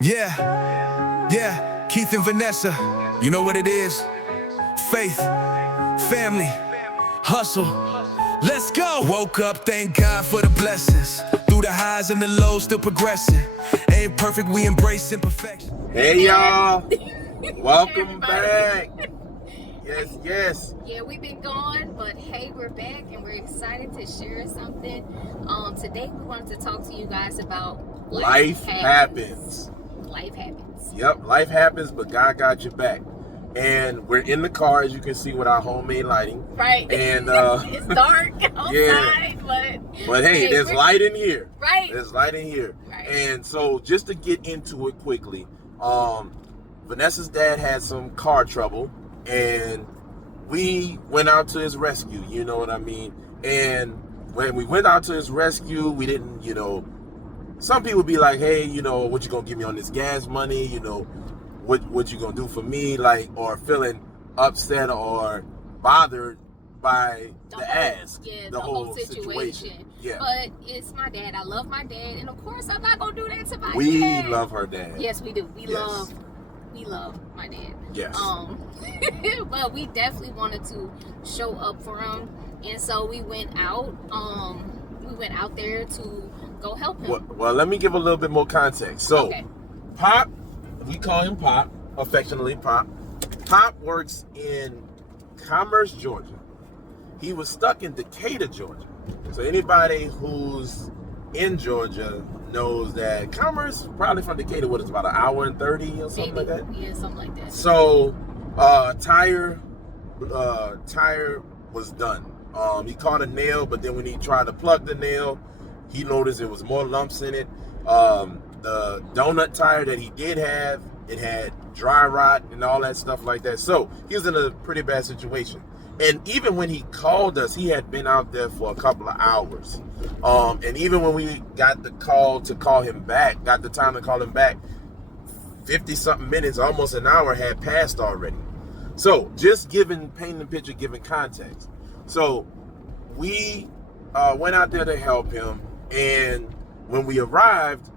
Yeah, Keith and Vanessa, you know what it is. Faith, family, hustle, let's go. Woke up, thank God for the blessings. Through the highs and the lows, still progressing. Ain't perfect, we embrace imperfection. Hey y'all, welcome back. Yes. Yeah, we've been gone, but hey, we're back and we're excited to share something. Today we wanted to talk to you guys about Life happens. Life happens. Yep, life happens, but God got your back. And we're in the car, as you can see, with our homemade lighting. Right. And it's dark outside, but hey, there's light in here. Right. There's light in here. Right. And so, just to get into it quickly, Vanessa's dad had some car trouble, and we went out to his rescue. You know what I mean? And when we went out to his rescue, we didn't, some people be like, hey, what you gonna give me on this gas money? What you gonna do for me? Like, or feeling upset or bothered by the ask. Yeah, the whole situation. Yeah. But it's my dad. I love my dad, and of course I'm not gonna do that to my dad. We love her dad. Yes, we do. We love my dad. Yes. But we definitely wanted to show up for him, and so we went out. We went out there to go help him. Well, let me give a little bit more context. So, okay. Pop, we call him Pop, affectionately Pop. Pop works in Commerce, Georgia. He was stuck in Decatur, Georgia. So anybody who's in Georgia knows that Commerce, probably from Decatur, what is about an hour and 30 or something like that? Yeah, something like that. So, tire was done. He caught a nail, but then when he tried to plug the nail, he noticed there was more lumps in it. The donut tire that he did have, it had dry rot and all that stuff like that. So he was in a pretty bad situation. And even when he called us, he had been out there for a couple of hours. And even when we got the call to call him back, got the time to call him back, 50-something minutes, almost an hour had passed already. So just painting the picture, giving context. So we went out there to help him. And when we arrived,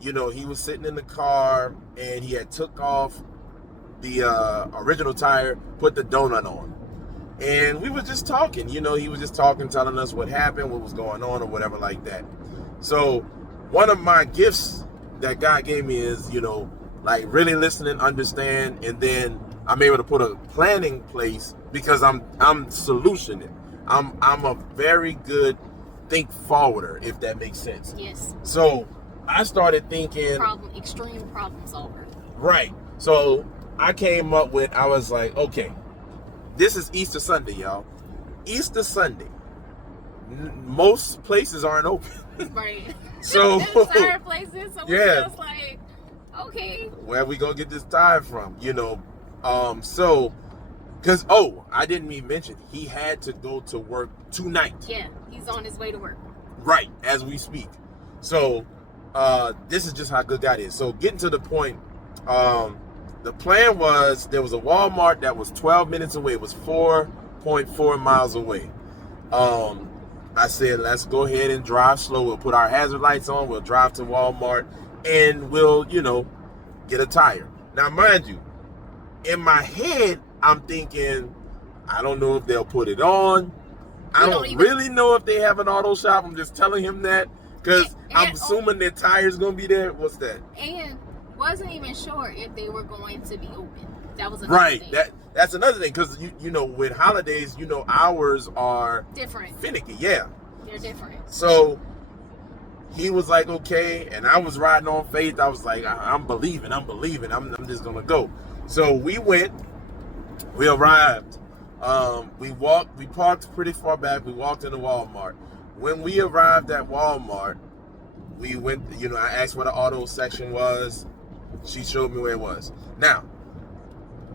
he was sitting in the car and he had took off the original tire, put the donut on. And we were just talking, he was just talking, telling us what happened, what was going on or whatever like that. So one of my gifts that God gave me is, like really listen and understand. And then I'm able to put a plan in place because I'm solutioning. I'm a very good think forwarder, if that makes sense. Yes. So I started thinking extreme problem solver. Right. So I came up with, I was like, okay, this is Easter Sunday, y'all. Easter Sunday. Most places aren't open. Right. So tire places. So we're just like, okay, where we gonna get this tire from? So because I didn't even mention he had to go to work tonight. Yeah, he's on his way to work. Right, as we speak. So this is just how good God is. So getting to the point, the plan was there was a Walmart that was 12 minutes away. It was 4.4 miles away. I said, let's go ahead and drive slow. We'll put our hazard lights on. We'll drive to Walmart and we'll, get a tire. Now, mind you, in my head, I'm thinking, I don't know if they'll put it on. I don't really know if they have an auto shop. I'm just telling him that because I'm assuming their tire's going to be there. What's that? And wasn't even sure if they were going to be open. That was another thing. That's another thing because, with holidays, hours are different. Finicky, yeah. They're different. So he was like, okay. And I was riding on faith. I was like, I'm believing. I'm just going to go. So we went. We arrived. We parked pretty far back. We walked into Walmart. When we arrived at Walmart, we went, I asked where the auto section was. She showed me where it was. Now,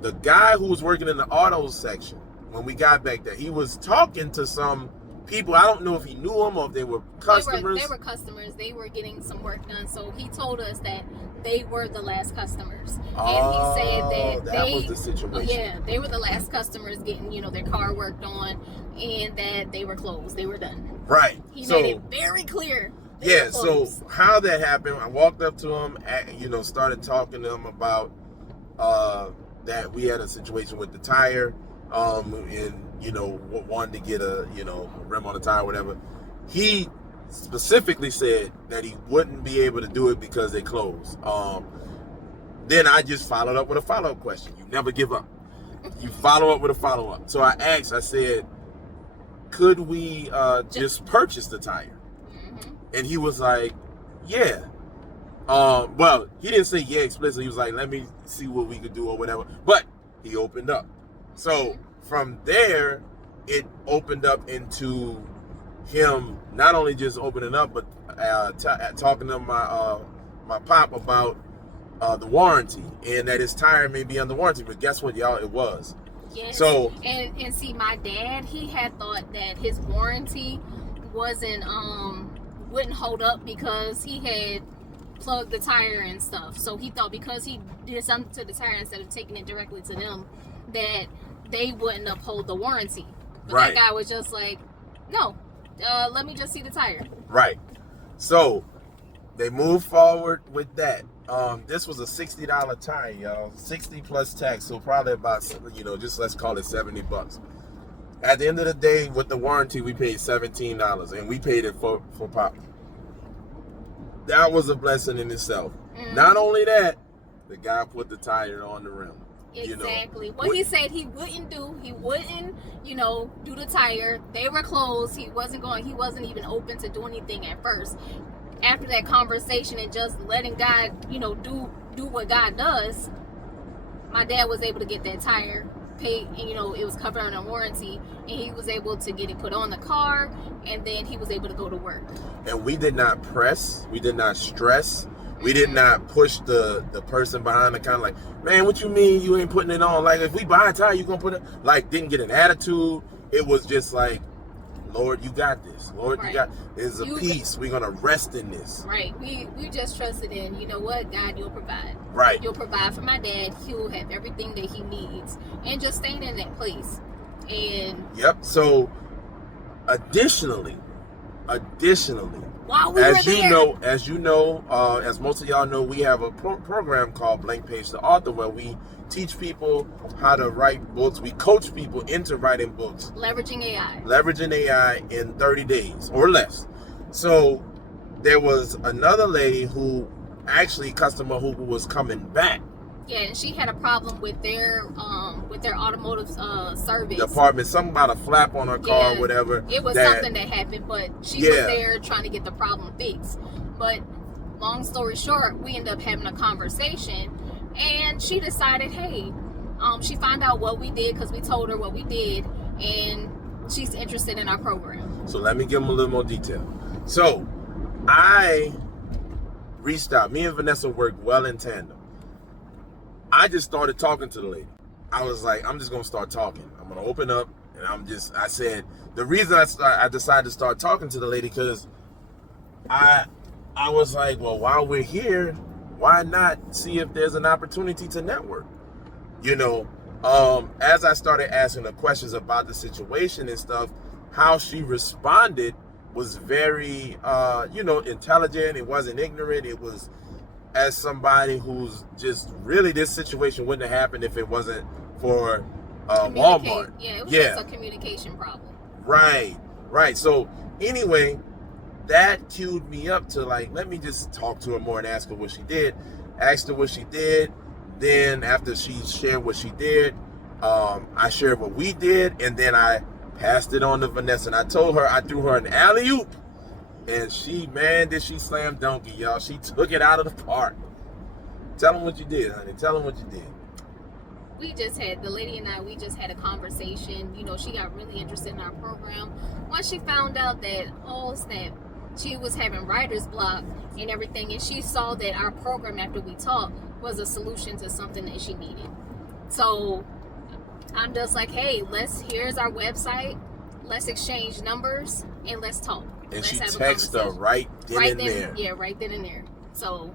the guy who was working in the auto section, when we got back there, he was talking to some people. I don't know if he knew them or if they were customers. They were customers. They were getting some work done. So he told us that they were the last customers. And he said that was the situation. Yeah, they were the last customers getting, their car worked on, and that they were closed. They were done. Right. He made it very clear Yeah, so how that happened, I walked up to him, started talking to him about that we had a situation with the tire, and wanted to get a rim on the tire, whatever. He specifically said that he wouldn't be able to do it because they closed. Then I just followed up with a follow-up question. You never give up. You follow up with a follow-up. So I said, could we just purchase the tire? And he was like, yeah. Well, he didn't say yeah explicitly. He was like, let me see what we could do or whatever. But he opened up. So from there, it opened up into him not only just opening up, but talking to my pop about the warranty and that his tire may be under warranty. But guess what, y'all? It was. Yes. So and see, my dad, he had thought that his warranty wouldn't hold up because he had plugged the tire and stuff. So he thought because he did something to the tire instead of taking it directly to them, that they wouldn't uphold the warranty. But right. That guy was just like, no, let me just see the tire. Right. So they moved forward with that. This was a $60 tire, y'all. 60 plus tax, so probably about, just let's call it $70. At the end of the day, with the warranty, we paid $17, and we paid it for Pop. That was a blessing in itself. Not only that, the guy put the tire on the rim. Exactly. What he said he wouldn't do, do the tire. They were closed. He wasn't even open to do anything at first. After that conversation and just letting God, do what God does, my dad was able to get that tire paid, and it was covered under warranty, and he was able to get it put on the car, and then he was able to go to work. And we did not press, we did not stress, we did not push the person behind the counter like, man, what you mean you ain't putting it on? Like, if we buy a tire, you gonna put it, like, didn't get an attitude. It was just like, Lord, you got this. Lord, right. There's a peace. We're gonna rest in this. Right. We just trusted in, you know what, God, you'll provide. Right. You'll provide for my dad. He'll have everything that he needs, and just staying in that place. And yep. So, additionally, while we were there, as most of y'all know, we have a program called Blank Page to Author, where we teach people how to write books. We coach people into writing books. Leveraging AI in 30 days or less. So there was another lady customer who was coming back. Yeah, and she had a problem with their automotive service department. Something about a flap on her car or whatever. It was something that happened, but she was there trying to get the problem fixed. But long story short, we ended up having a conversation. And she decided, hey, she found out what we did because we told her what we did, and she's interested in our program. So let me give them a little more detail. So I reached out. Me and Vanessa worked well in tandem. I just started talking to the lady. I was like, I'm just going to start talking. I'm going to open up, and I said, the reason I decided to start talking to the lady because I was like, well, while we're here, why not see if there's an opportunity to network? As I started asking her questions about the situation and stuff, how she responded was very, intelligent. It wasn't ignorant. It was as somebody who's just really, this situation wouldn't have happened if it wasn't for Walmart. Yeah, it was just a communication problem. Right. So anyway, that cued me up to let me just talk to her more and ask her what she did. Asked her what she did. Then after she shared what she did, I shared what we did, and then I passed it on to Vanessa. And I told her, I threw her an alley-oop, and did she slam donkey, y'all. She took it out of the park. Tell them what you did, honey. Tell them what you did. The lady and I, we just had a conversation. She got really interested in our program. Once she found out that, oh snap, she was having writer's block and everything, and she saw that our program after we talked was a solution to something that she needed. So I'm just like, hey, here's our website, let's exchange numbers and let's talk. And let's she have texted her right then and there. Yeah, right then and there. So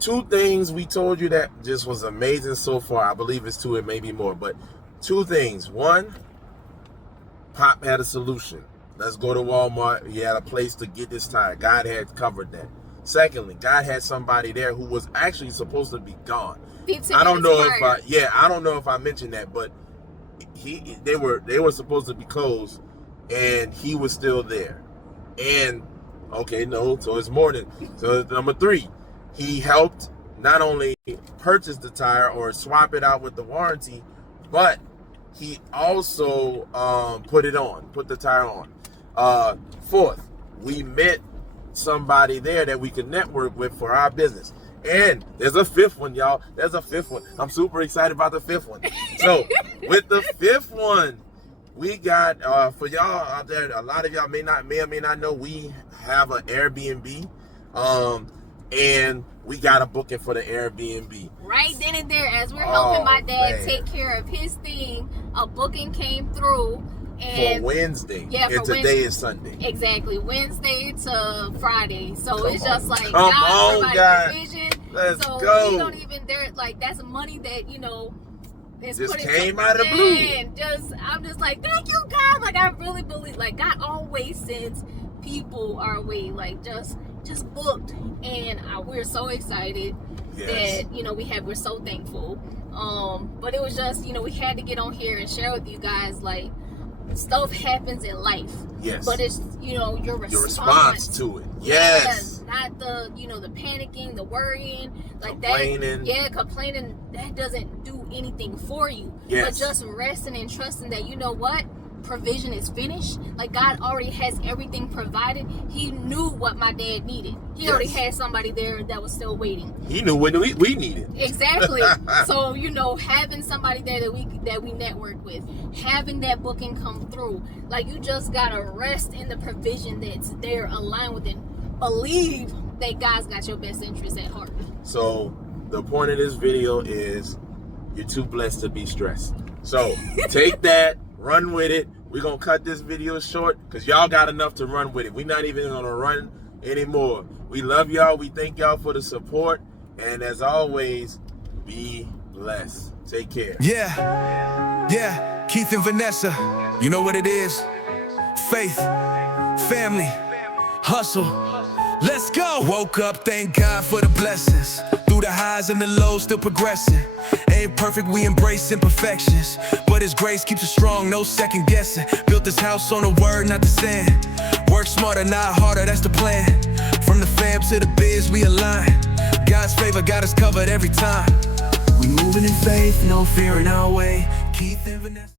two things we told you that just was amazing so far. I believe it's two, it may be more, but two things. One, Pop had a solution. let's go to Walmart. He had a place to get this tire. God had covered that. Secondly, God had somebody there who was actually supposed to be gone. I don't know if I mentioned that, but they were supposed to be closed, and he was still there. And so it's more than number 3. He helped not only purchase the tire or swap it out with the warranty, but he also put the tire on. 4th, we met somebody there that we could network with for our business. And there's a 5th one, y'all. There's a 5th one. I'm super excited about the 5th one. So with the 5th one, we got for y'all out there, a lot of y'all may or may not know, we have an Airbnb. And we got a booking for the Airbnb. Right then and there, as we're helping my dad take care of his thing, a booking came through. And for Wednesday. Yeah, and today is Sunday. Exactly. Wednesday to Friday. So it's just like, God, provision. Let's so go. we don't even, that's money that, is just put came out of the blue. I'm just like, thank you, God. Like, I really believe, like, God always sends people our way, like, just booked. And we're so excited that, we're so thankful. But it was just, we had to get on here and share with you guys, like, stuff happens in life. Yes. But it's, your response to it. Yes. Not the, the panicking, the worrying, like complaining. Complaining, that doesn't do anything for you. Yes. But just resting and trusting that, what? Provision is finished. Like, God already has everything provided. He knew what my dad needed. He already had somebody there that was still waiting. He knew when we needed. Exactly. So, having somebody there that we network with, having that booking come through, like, you just gotta rest in the provision that's there, align with it, believe that God's got your best interest at heart. So the point of this video is, you're too blessed to be stressed. So take that, run with it. We're going to cut this video short because y'all got enough to run with it. We're not even going to run anymore. We love y'all. We thank y'all for the support. And as always, be blessed. Take care. Yeah, Keith and Vanessa, you know what it is. Faith, family, hustle, let's go. Woke up, thank God for the blessings. Through the highs and the lows, still progressing. Ain't perfect, we embrace imperfections, but His grace keeps us strong, no second guessing. Built this house on the word, not the sand. Work smarter, not harder, that's the plan. From the fam to the biz, we align. God's favor got us covered every time. We moving in faith, no fear in our way.